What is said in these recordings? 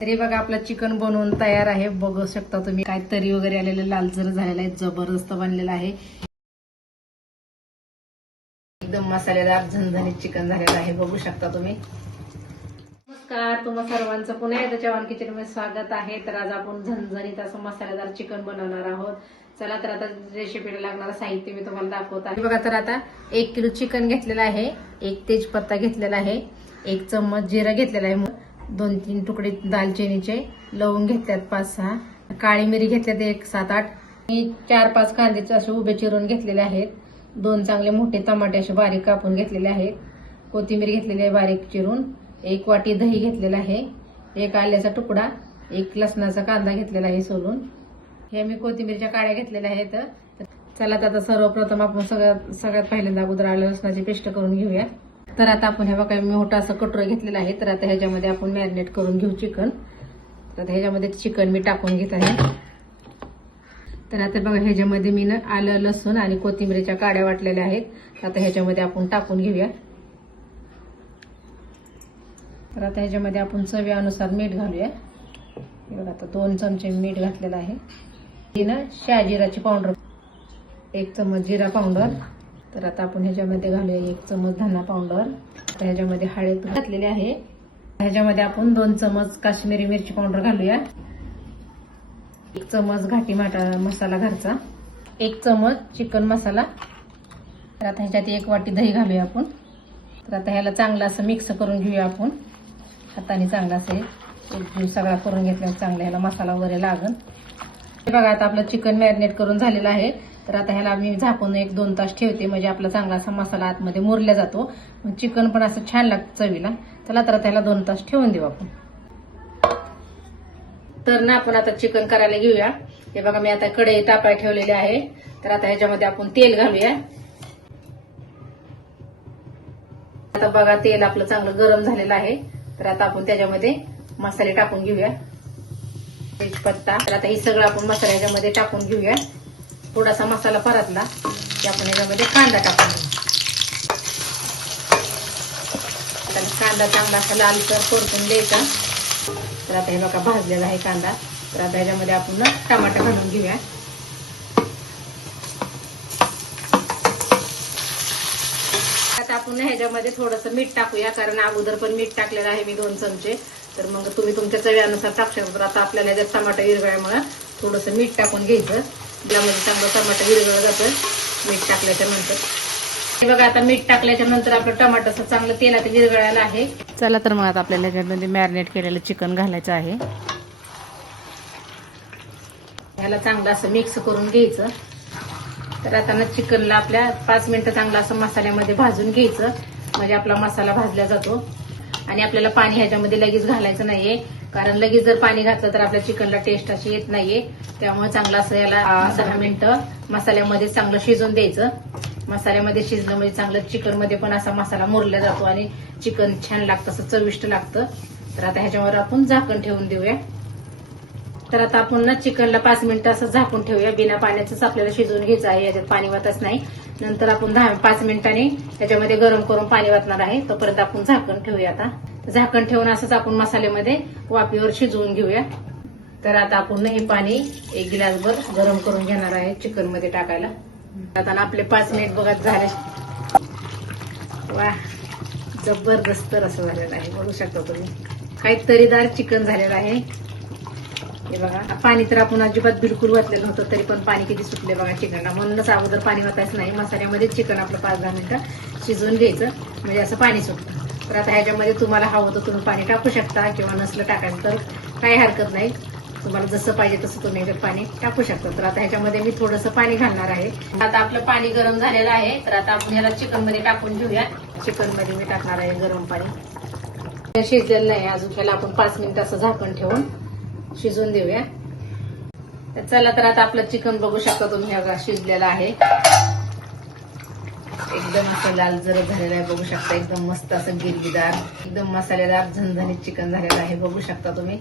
तरी बघा आपलं चिकन बनवून तयार आहे. बघू शकता तुम्ही काय तरी वगैरे आलेलं लालसर झालेलं आहे. जबरदस्त बनलेलं आहे. एकदम मसालेदार झणझणीत चिकन झालेलं आहे. बघू शकता तुम्ही. नमस्कार, तुम्हा सर्वांचं पुन्हा एकदा चव्हाण किचन मध्ये स्वागत आहे. तर आज आपण झणझणीत असं मसालेदार चिकन बनवणार आहोत. चला तर आता रेसिपीला लागणारं साहित्य मी तुम्हाला दाखवत आहे. बघा तर आता 1 किलो चिकन घेतलेलं आहे, 1 तेजपत्ता घेतलेला आहे, 1 चम्मच जिरा घेतलेला आहे, 2-3 तुकडे दालचिनीचे, लवंग घेतल्यात 5-6, काळी मिरी घेतल्यात 1 7-8, 4-5 कांदे असे उभे चिरून घेतलेले आहेत, 2 चांगले मोठे टमाटे असे बारीक कापून घेतलेले आहेत, कोथिंबीर घेतलेली आहे बारीक चिरून, 1 वाटी दही घेतलेला आहे, 1 आल्याचा तुकडा, 1 लसणाचा कांदा घेतलेला आहे सोलून. हे मी कोथिंबीरच्या काड्या घेतलेल्या आहेत. चला तर आता सर्वप्रथम आपण सगळ्यात पहिल्यांदा अगोदर आलं लसणाची पेस्ट करून घेऊया. तर आता आपण हे बघा मी मोठा असं कटोरा घेतलेला आहे. तर आता ह्याच्यामध्ये आपण मॅरिनेट करून घेऊ चिकन. तर आता ह्याच्यामध्ये चिकन मी टाकून घेत आहे. तर आता बघा ह्याच्यामध्ये मी आलं लसूण आणि कोथिंबीरच्या काड्या वाटलेल्या आहेत. आता ह्याच्यामध्ये आपण टाकून घेऊया. तर आता ह्याच्यामध्ये आपण चवीनुसार मीठ घालूया. हे बघा आता 2 चमचे मीठ घातलेलं आहे. ही शहाजिराची पावडर 1 चमच जिरा पावडर. तर आता आपण ह्याच्यामध्ये घालूया 1 चमच धना पावडर. तर ह्याच्यामध्ये हळद घातलेली आहे. ह्याच्यामध्ये आपण 2 चमच काश्मीरी मिरची पावडर घालूया, 1 चमच घाटी मसाला घरचा, 1 चमच चिकन मसाला. तर आता ह्याच्यात 1 वाटी दही घालूया आपण. तर आता ह्याला चांगलं असं मिक्स करून घेऊया आपण हाताने. चांगला असे एक सगळा करून घेतल्यावर चांगला ह्याला मसाला वगैरे लागेल. बघा आता आपलं चिकन मॅरिनेट करून झालेलं आहे. तर आता ह्याला मी झाकून 1-2 तास ठेवते, म्हणजे आपला चांगला असा मसाला आतमध्ये मुरला जातो, मग चिकन पण असं छान लागतं चवीला. चला तर त्याला 2 तास ठेवून देऊ आपण. तर ना आपण आता चिकन करायला घेऊया. हे बघा मी आता कढई तापाय ठेवलेली आहे. तर आता ह्याच्यामध्ये आपण तेल घालूया. आता बघा तेल आपलं चांगलं गरम झालेलं आहे. तर आता आपण त्याच्यामध्ये मसाले टाकून घेऊया. तेजपत्ता. तर आता हे सगळं आपण मसाला ह्याच्यामध्ये टाकून घेऊया. थोडासा मसाला परतला की आपण ह्याच्यामध्ये कांदा टाकून घेऊ. कांदा चांगला असा लालसर परतून द्यायचा. तर आता हे बघा भाजलेला आहे कांदा. तर आता ह्याच्यामध्ये आपण टमाटर घालून घेऊया. आता आपण ह्याच्यामध्ये थोडंसं मीठ टाकूया, कारण अगोदर पण मीठ टाकलेलं आहे मी 2 चमचे. तर मग तुम्ही तुमच्या चवीनुसार टाकू शकता. तर आता आपल्याला ह्याच्यात टमाटर विरघळल्यामुळे थोडंसं मीठ टाकून घ्यायचं. त्यामध्ये चांगलं टमाटर विरघळलं जातं मीठ टाकल्याच्या नंतर. हे बघा आता मीठ टाकल्याच्या नंतर आपलं टमाटर असं चांगलं तेलात विरघळायला आहे. चला तर मग आता आपल्याला ह्याच्यामध्ये मॅरिनेट केलेलं चिकन घालायचं आहे. ह्याला चांगलं असं मिक्स करून घ्यायचं. तर आता ना चिकनला आपल्या 5 मिनिटं चांगलं असं मसाल्यामध्ये भाजून घ्यायचं, म्हणजे आपला मसाला भाजला जातो. आणि आपल्याला पाणी ह्याच्यामध्ये लगेच घालायचं नाहीये, कारण लगेच जर पाणी घातलं तर आपल्या चिकनला टेस्ट अशी येत नाहीये. त्यामुळे चांगलं असं याला 10 मिनिटं मसाल्यामध्ये चांगलं शिजून द्यायचं. मसाल्यामध्ये शिजलं म्हणजे चांगलं चिकन मध्ये पण असा मसाला मुरला जातो आणि चिकन छान लागतं, असं चविष्ट लागतं. तर आता ह्याच्यावर आपण झाकण ठेवून देऊया. तर आता आपण ना चिकनला 5 मिनिटं असं झाकून ठेवूया. बिना पाण्याचंच आपल्याला शिजवून घ्यायचं आहे, याच्यात पाणी वाटच नाही. नंतर आपण 5 मिनिटांनी त्याच्यामध्ये गरम करून पाणी वाटणार आहे. तोपर्यंत आपण झाकण ठेवूया. आता झाकण ठेवून असंच आपण मसाल्यामध्ये वाफेवर शिजवून घेऊया. तर आता आपण हे पाणी 1 गिलासभर गरम करून घेणार आहे चिकन मध्ये टाकायला. आता आपले 5 मिनिट बघत झाले. वा, जबरदस्त रस्सा झालेला आहे. बघू शकता तुम्ही, काही तरीदार चिकन झालेलं आहे. हे बघा पाणी तर आपण अजिबात बिलकुल वाटलेलं नव्हतं, तरी पण पाणी किती सुटले बघा चिकनला. म्हणूनच अगोदर पाणी वाटायचं नाही. मसाल्यामध्ये चिकन आपलं 5-10 मिनिटं शिजवून घ्यायचं, म्हणजे असं पाणी सुटतं. तर आता ह्याच्यामध्ये तुम्हाला हवं तर तुम्ही पाणी टाकू शकता, किंवा नसलं टाकायचं तर काही हरकत नाही. तुम्हाला जसं पाहिजे तसं तुम्ही ह्याच्यात पाणी टाकू शकता. तर आता ह्याच्यामध्ये मी थोडंसं पाणी घालणार आहे. आता आपलं पाणी गरम झालेलं आहे. तर आता आपण ह्याला चिकन मध्ये टाकून घेऊया. चिकन मध्ये मी टाकणार आहे गरम पाणी. शिजलेलं नाही अजून, त्याला आपण 5 मिनिटं असं झाकण ठेवून शिजवून देऊया. तर चला तर आता आपलं चिकन बघू शकता तुम्ही, शिजलेलं आहे. एकदम असं लाल जरद झालेलं आहे. बघू शकता एकदम मस्त असं गिरगीदार, एकदम मसालेदार झणझणीत चिकन झालेलं आहे. बघू शकता तुम्ही,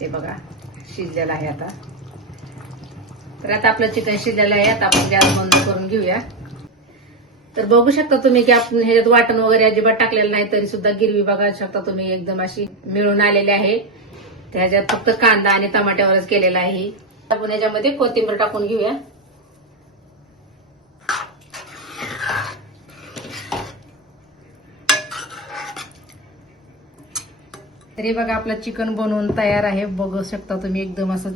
ते बघा शिजलेलं आहे. आता तर आता आपलं चिकन शिजलेलं आहे. आता आपण गॅस बंद करून घेऊया. तर बघू शकता तुम्ही की आपण ह्याच्यात वाटण वगैरे अजिबात टाकलेलं नाही, तरी सुद्धा गिरवी बघा शकता तुम्ही एकदम अशी मिळून आलेली आहे. त्याच्यात फक्त कांदा आणि टमाट्यावरच केलेला आहे. आपण ह्याच्यामध्ये कोथिंबीर टाकून घेऊया. तरी बघा आपलं चिकन बनवून तयार आहे. बघू शकता तुम्ही एकदम असं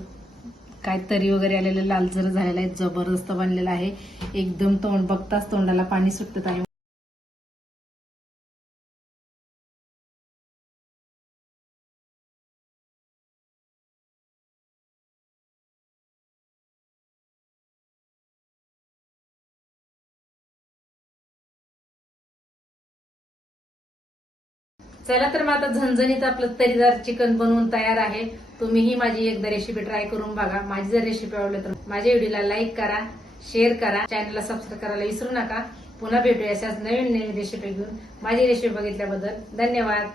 काय तरी वगैरे आलेलं लालसर झालेलं आहे. जबरदस्त बनलेलं आहे. एकदम तोंड बघताच तोंडाला पाणी सुटत आहे. चला तर मग आता झणझणीत आपलं तरीदार चिकन बनवून तयार आहे. तुम्हीही माझी एकदा रेसिपी ट्राय करून बघा. माझी जर रेसिपी आवडली तर माझ्या व्हिडिओला लाईक करा, शेअर करा, चॅनलला सबस्क्राईब करायला विसरू नका. पुन्हा भेटूया अशाच नवीन नवीन रेसिपी घेऊन. माझी रेसिपी बघितल्याबद्दल धन्यवाद.